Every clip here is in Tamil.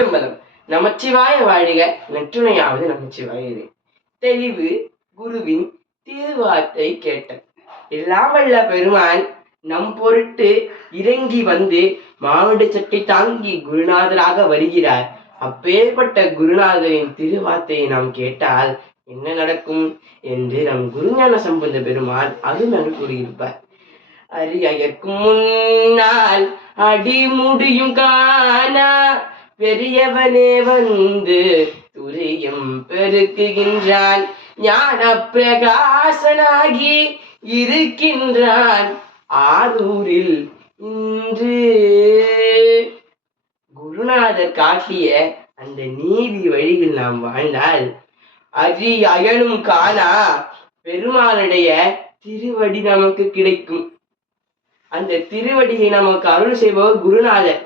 திரும்பலம் நமச்சிவாய வாழ்க நற்றுணையாவது நமச்சிவாயவே. தெளிவு குருவின் திருவார்த்தை கேட்ட எல்லாம் வல்ல பெருமான் நம் பொருட்டு இறங்கி வந்து மானுட சட்டை தாங்கி குருநாதராக வருகிறார். அப்பேற்பட்ட குருநாதரின் திருவார்த்தையை நாம் கேட்டால் என்ன நடக்கும் என்று நம் குருஞான சம்பந்த பெருமான் அருள் கூறியிருப்பார். அரியற்கும் முன்னால் அடிமுடியும் காணா பெரியவனே வந்து துரியம் பெருக்குகின்றான், ஞான பிரகாசனாகி இருக்கின்றான் ஆரூரில் இன்று. குருநாதர் காட்டிய அந்த நீதி வழியில் நாம் வாழ்ந்தால் அயனும் காணா பெருமானுடைய திருவடி நமக்கு கிடைக்கும். அந்த திருவடியை நமக்கு அருள் செய்பவர் குருநாதர்.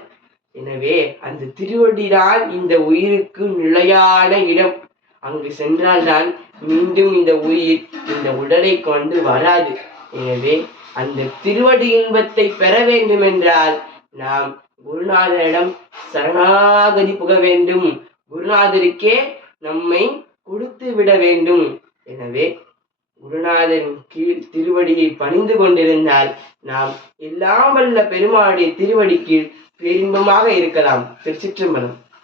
எனவே அந்த திருவடிதான் இந்த உயிருக்கு நிலையான இடம். அங்கு சென்றால்தான் மீண்டும் இந்த உயிர் இந்த உடலை கொண்டு வராது. எனவே அந்த திருவடி இன்பத்தை பெற வேண்டும் என்றால் நாம் குருநாதரிடம் சரணாகதி புக வேண்டும். குருநாதருக்கே நம்மை கொடுத்து விட வேண்டும். எனவே குருநாதரின் கீழ் திருவடியை பணிந்து கொண்டிருந்தால் நாம் எல்லாம் வல்ல பெருமாளுடைய திருவடி கீழ் பேரின்பமாக இருக்கலாம். திருச்சிற்றம்பலம்.